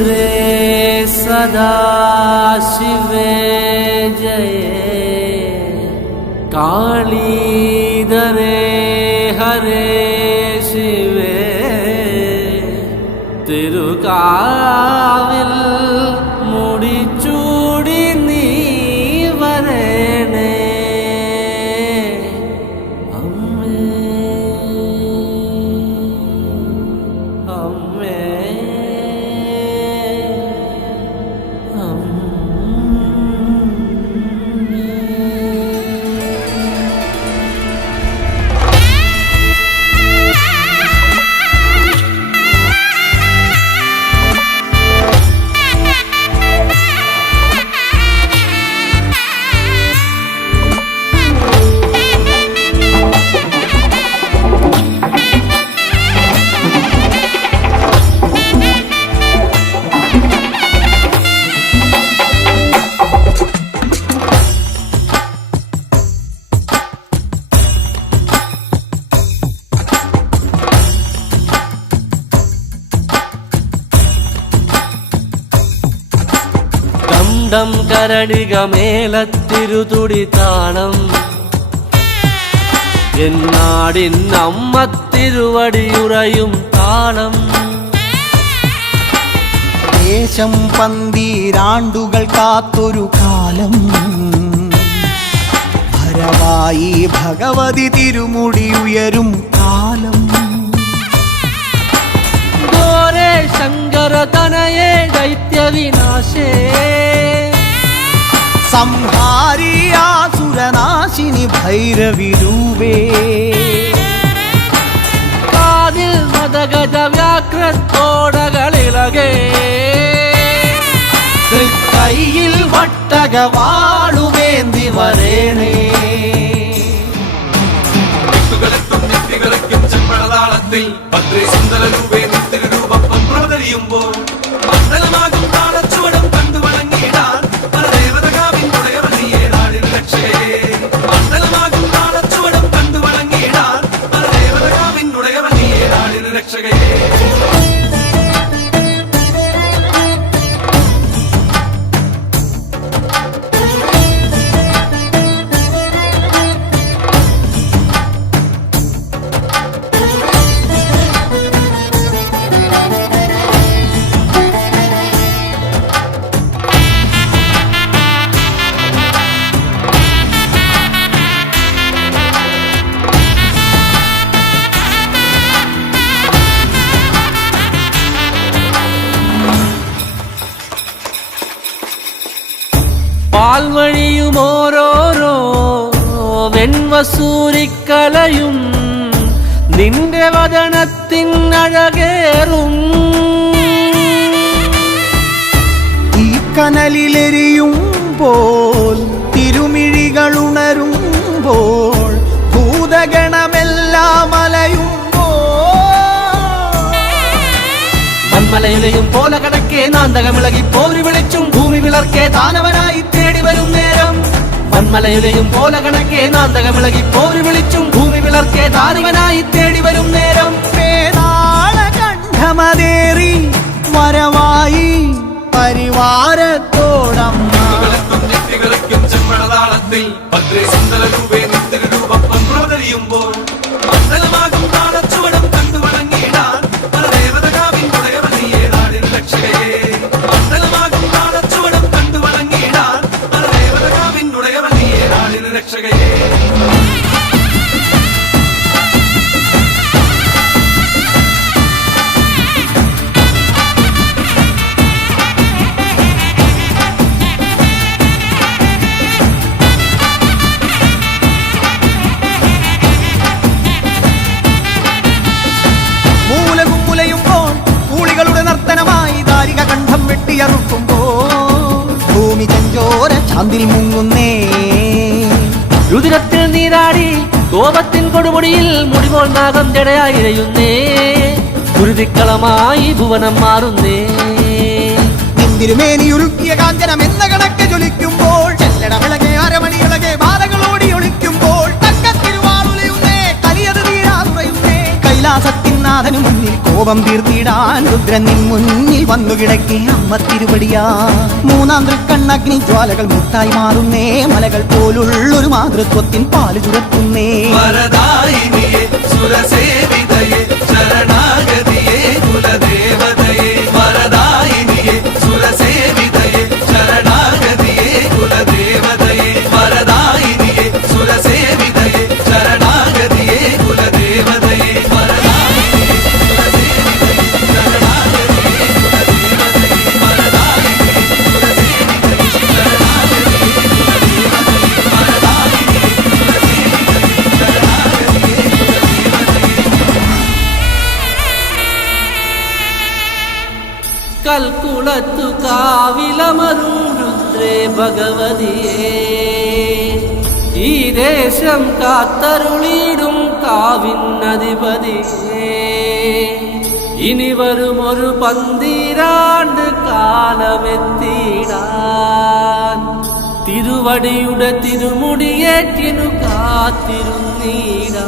रुद्रे सदा शिवे जये कालीधरे കണ്ടം കരടിക മേലത്തിരുതുടി താളം എന്നാടിൻ അമ്മ തിരുവടിയുറയും താളം. ദേശം പന്തീരാണ്ടുകൾ കാത്തൊരു കാലം. ഭരവായി ഭഗവതി തിരുമുടി ഉയരും കാലം. ശങ്കര തനയേ ദൈത്യവിനാശേ. సంహారియాసురనాశిని భైరవి రూపే காதில் மதகஜ வியாக்கிரத்தோடகளிலகே. கையில் வட்டக வாழுவேந்தி வரேனே பத்ரே சுந்தரூபேந்தி check it. പാൽവഴിയും ഓരോരോ വെൺവസൂരിക്കലയും നിന്റെ വചനത്തിൻ അഴകേറും ഈ കനലിലെരിയുമ്പോൾ തിരുമിഴികൾ ഉണരുമ്പോൾ ഭൂതഗണമെല്ലാം അലയും മന്മലയിലെയും പോലെ കടക്കെ നാന്തകമിളകി പോരി വിളിച്ചും ഭൂമി വിളർക്കെ ദാനവനായി തേടി വരും നേരം മന്മലയിലെയും പോലെ കണക്കെ നാന്തകമിളകി പോരി വിളിച്ചും ഭൂമി വിളർക്കെ താരുവനായി തേടി വരും നേരം. കണ്ഠമതേറി വരവായി പരിവാരത്തോടമ്മ ും. ചെമ്പഴതാളത്തിൽ ഭദ്രേ സുന്ദര രൂപേ നിത്യരൂപം പ്രവതരിയുമ്പോൾ മണ്ഡലമാകും താളച്ചുവടും ശാന്തിൽ മുങ്ങുന്നേ. രുതിരത്തിൽ നീരാടി കോപത്തിൻ കൊടുമുടിയിൽ മുടിപോൽ നാഗം ജടയായിരയുന്നേ ഇഴയുന്നേ കുരുതിക്കളമായി ഭുവനം മാറുന്നേ. തിരുമേനി ഉരുക്കിയ കാഞ്ചനം എന്ന കോപം തീർത്തിടാൻ രുദ്രൻ നിൻ മുന്നിൽ വന്നു കിടക്കി അമ്മ തിരുവടിയാ. മൂന്നാം തൃക്കണ്ണഗ്നി ജ്വാലകൾ മുത്തായി മാറുന്നേ. മലകൾ പോലുള്ളൊരു മാതൃത്വത്തിൻ പാൽ ചുരത്തുന്നേ. വരദായിനിയെ കൽക്കുളത്തു കാവിലമരും രുദ്രേ ഭഗവതിയേ ഈ ദേശം കാത്തരുളിയിടും കാവിനധിപതിയേ ഇനി വരും ഒരു പന്തിരാണ്ട് കാലമെത്തിടാൻ തിരുവടിയുടെ തിരുമുടിയേറ്റിനു കാത്തിരുന്നീടാൻ